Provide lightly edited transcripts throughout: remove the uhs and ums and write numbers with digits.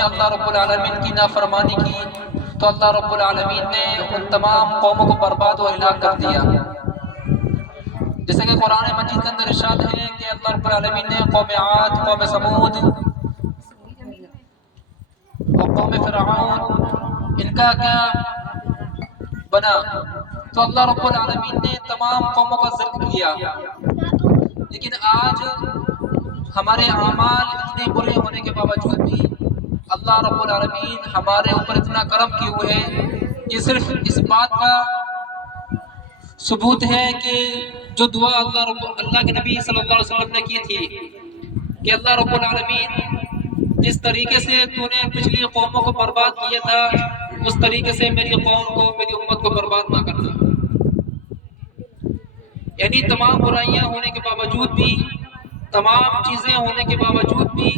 نے اللہ رب العالمین کی نافرمانی کی تو اللہ رب العالمین نے ان تمام قوموں کو برباد و ہلاک کر دیا. جیسے کہ قرآن مجید کے اندر ارشاد ہے کہ اللہ رب العالمین نے قوم عاد، قوم سمود اور قوم فرعون ان کا کیا بنا، تو اللہ رب العالمین نے تمام قوموں کا ذکر کیا. لیکن آج ہمارے اعمال اتنے برے ہونے کے باوجود بھی اللہ رب العالمین ہمارے اوپر اتنا کرم کیے ہوئے ہیں. یہ صرف اس بات کا ثبوت ہے کہ جو دعا اللہ کے نبی صلی اللہ علیہ وسلم نے کی تھی کہ اللہ رب العالمین جس طریقے سے تو نے پچھلی قوموں کو برباد کیا تھا اس طریقے سے میری قوم کو، میری امت کو برباد نہ کرنا. یعنی تمام برائیاں ہونے کے باوجود بھی، تمام چیزیں ہونے کے باوجود بھی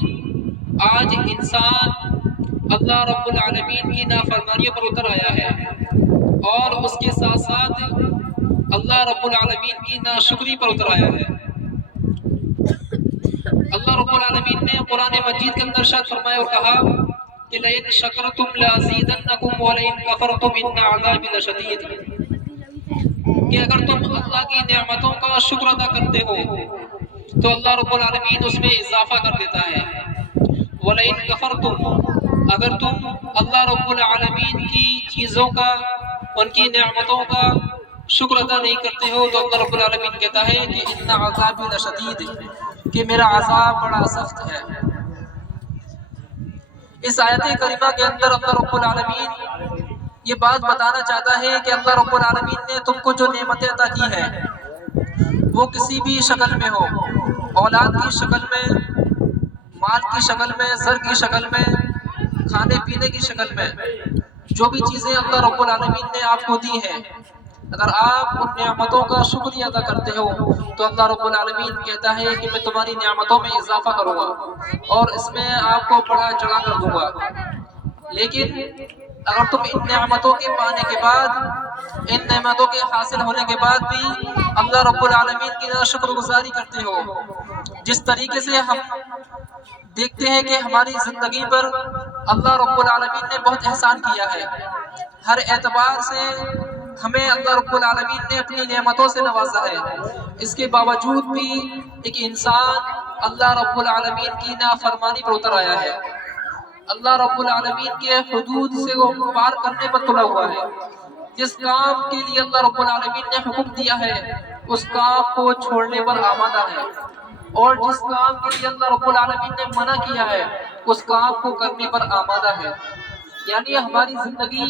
آج انسان اللہ رب العالمین کی نافرمانیوں پر اتر آیا ہے اور اس کے ساتھ ساتھ اللہ رب العالمین کی ناشکری پر اتر آیا ہے. اللہ رب العالمین نے قرآن مجید کے اندر ارشاد فرمایا اور کہا کہ لئن شکرتم لازیدنکم ولئن کفرتم ان عذابی لشدید، کہ اگر تم اللہ کی نعمتوں کا شکر ادا کرتے ہو تو اللہ رب العالمین اس میں اضافہ کر دیتا ہے. وَلَئِن كَفَرْتُمْ، اگر تم اللہ رب العالمین کی چیزوں کا، ان کی نعمتوں کا شکر ادا نہیں کرتے ہو تو اللہ رب العالمین کہتا ہے کہ ان عذابی لشدید، کہ میرا عذاب بڑا سخت ہے. اس آیت کریمہ کے اندر اللہ رب العالمین یہ بات بتانا چاہتا ہے کہ اللہ رب العالمین نے تم کو جو نعمتیں عطا کی ہیں وہ کسی بھی شکل میں ہو، اولاد کی شکل میں، مال کی شکل میں، زر کی شکل میں، کھانے پینے کی شکل میں، جو بھی چیزیں اللہ رب العالمین نے آپ کو دی ہیں، اگر آپ ان نعمتوں کا شکریہ ادا کرتے ہو تو اللہ رب العالمین کہتا ہے کہ میں تمہاری نعمتوں میں اضافہ کروں گا اور اس میں آپ کو بڑا چڑھا کر دوں گا. لیکن اگر تم ان نعمتوں کے پانے کے بعد، ان نعمتوں کے حاصل ہونے کے بعد بھی اللہ رب العالمین کی شکر گزاری کرتے ہو، جس طریقے سے ہم دیکھتے ہیں کہ ہماری زندگی پر اللہ رب العالمین نے بہت احسان کیا ہے، ہر اعتبار سے ہمیں اللہ رب العالمین نے اپنی نعمتوں سے نوازا ہے، اس کے باوجود بھی ایک انسان اللہ رب العالمین کی نافرمانی پر اتر آیا ہے، اللہ رب العالمین کے حدود سے وہ پار کرنے پر تلا ہوا ہے. جس کام کے لیے اللہ رب العالمین نے حکم دیا ہے اس کام کو چھوڑنے پر آمادہ ہے، اور جس کام کے لیے اللہ رب العالمین نے منع کیا ہے اس کام کو کرنے پر آمادہ ہے. یعنی ہماری زندگی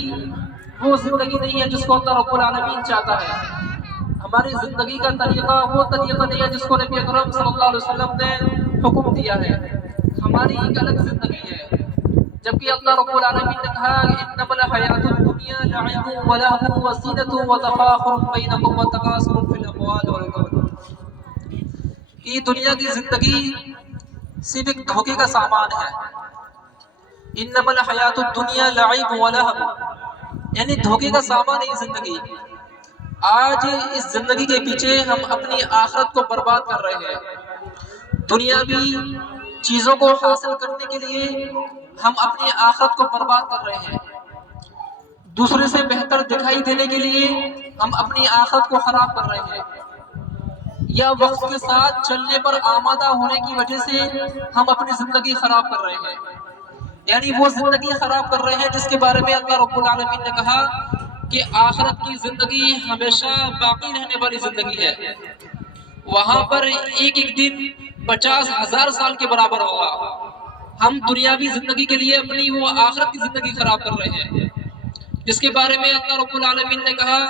وہ زندگی نہیں ہے جس کو اللہ رب العالمین چاہتا ہے، ہماری زندگی کا طریقہ وہ طریقہ نہیں ہے جس کو نبی اکرم صلی اللہ علیہ وسلم نے حکم دیا ہے. ہماری ایک الگ زندگی ہے، جبکہ اللہ رب العالمین نے کہا انما الحیاۃ الدنیا لعب ولہو وزینۃ وتفاخر بینکم وتکاثر فی الاموال والاولاد، کہ دنیا کی زندگی صرف ایک دھوکے کا سامان ہے. انما الحیاۃ الدنیا لعب ولہو، یعنی دھوکے کا سامان ہے زندگی. آج اس زندگی کے پیچھے ہم اپنی آخرت کو برباد کر رہے ہیں. دنیاوی چیزوں کو حاصل کرنے کے لیے ہم اپنی آخرت کو برباد کر رہے ہیں، دوسرے سے بہتر دکھائی دینے کے لیے ہم اپنی آخرت کو خراب کر رہے ہیں، یا وقت کے ساتھ چلنے پر آمادہ ہونے کی وجہ سے ہم اپنی زندگی خراب کر رہے ہیں. یعنی وہ زندگی خراب کر رہے ہیں جس کے بارے میں اللہ رب العالمین نے کہا کہ آخرت کی زندگی ہمیشہ باقی رہنے والی زندگی ہے، وہاں پر ایک ایک دن 50,000 سال کے برابر ہوگا. ہم دنیاوی زندگی کے لیے اپنی وہ آخرت کی زندگی خراب کر رہے ہیں، جس کے بارے میں اللہ رب العالمین نے کہا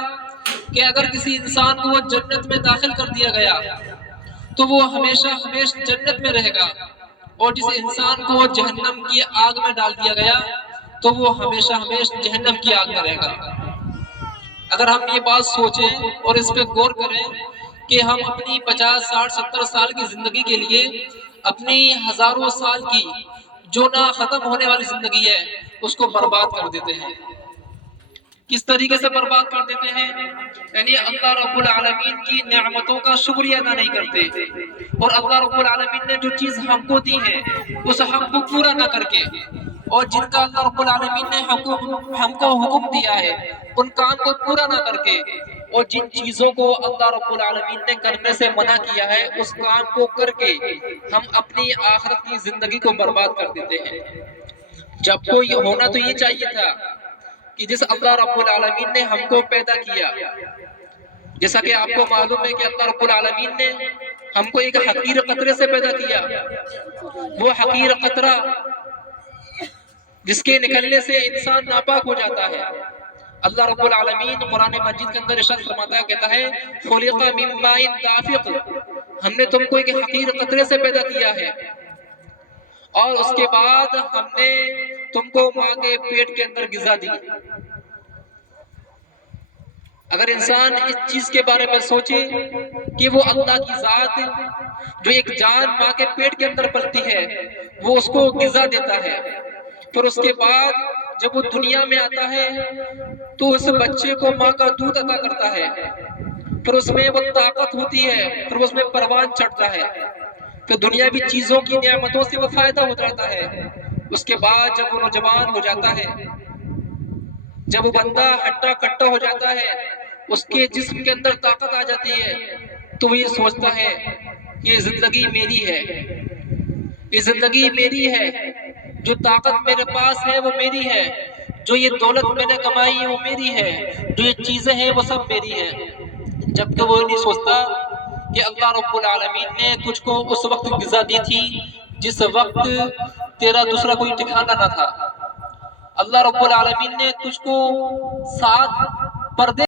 کہ اگر کسی انسان کو وہ جنت میں داخل کر دیا گیا تو وہ ہمیشہ ہمیشہ جنت میں رہے گا، اور جس انسان کو جہنم کی آگ میں ڈال دیا گیا تو وہ ہمیشہ ہمیشہ جہنم کی آگ میں رہے گا. اگر ہم یہ بات سوچیں اور اس پہ غور کریں کہ ہم اپنی 50 60 70 سال کی زندگی کے لیے اپنی ہزاروں سال کی جو نہ ختم ہونے والی زندگی ہے اس کو برباد کر دیتے ہیں. کس طریقے سے برباد کر دیتے ہیں؟ یعنی اللہ رب العالمین کی نعمتوں کا شکریہ ادا نہیں کرتے، اور اللہ رب العالمین نے جو چیز ہم کو دی ہے اس حق کو پورا نہ کر کے اور جن کا اللہ رب العالمین نے ہم کو حکم دیا ہے ان کام کو پورا نہ کر کے، اور جن چیزوں کو اللہ رب العالمین نے کرنے سے منع کیا ہے اس کام کو کر کے ہم اپنی آخرت کی زندگی کو برباد کر دیتے ہیں۔ جب کو یہ ہونا تو یہ چاہیے تھا کہ جس اللہ رب العالمین نے ہم کو پیدا کیا، جیسا کہ آپ کو معلوم ہے کہ اللہ رب العالمین نے ہم کو ایک حقیر قطرے سے پیدا کیا، وہ حقیر قطرہ جس کے نکلنے سے انسان ناپاک ہو جاتا ہے۔ اللہ رب العالمین قرآن مجید کے اندر ارشاد فرماتا ہے، کہتا ہے خلق من ماء دافق، ہم نے تم کو ایک حقیر قطرے سے پیدا کیا ہے، اور اس کے بعد ہم نے تم کو ماں کے پیٹ کے اندر غذا دی۔ اگر انسان اس چیز کے بارے میں سوچے کہ وہ اللہ کی ذات جو ایک جان ماں کے پیٹ کے اندر پلتی ہے وہ اس کو غذا دیتا ہے، پھر اس کے بعد جب وہ دنیا میں آتا ہے تو اس بچے کو ماں کا دودھ عطا کرتا ہے، پھر اس میں وہ طاقت ہوتی ہے، پھر اس میں پروان چڑھتا ہے، پھر دنیاوی چیزوں کی نعمتوں سے وہ فائدہ ہو جاتا ہے۔ اس کے بعد جب وہ نوجوان ہو جاتا ہے، جب وہ بندہ ہٹا کٹا ہو جاتا ہے، اس کے جسم کے اندر طاقت آ جاتی ہے، تو وہ یہ سوچتا ہے کہ یہ زندگی میری ہے، یہ زندگی میری ہے، جو طاقت میرے پاس ہے وہ میری ہے، جو یہ دولت میں نے کمائی ہے وہ میری ہے، جو یہ چیزیں ہیں وہ سب میری ہیں۔ جبکہ وہ نہیں سوچتا کہ اللہ رب العالمین نے تجھ کو اس وقت غذا دی تھی جس وقت تیرا دوسرا کوئی ٹھکانہ نہ تھا۔ اللہ رب العالمین نے تجھ کو 7 پردے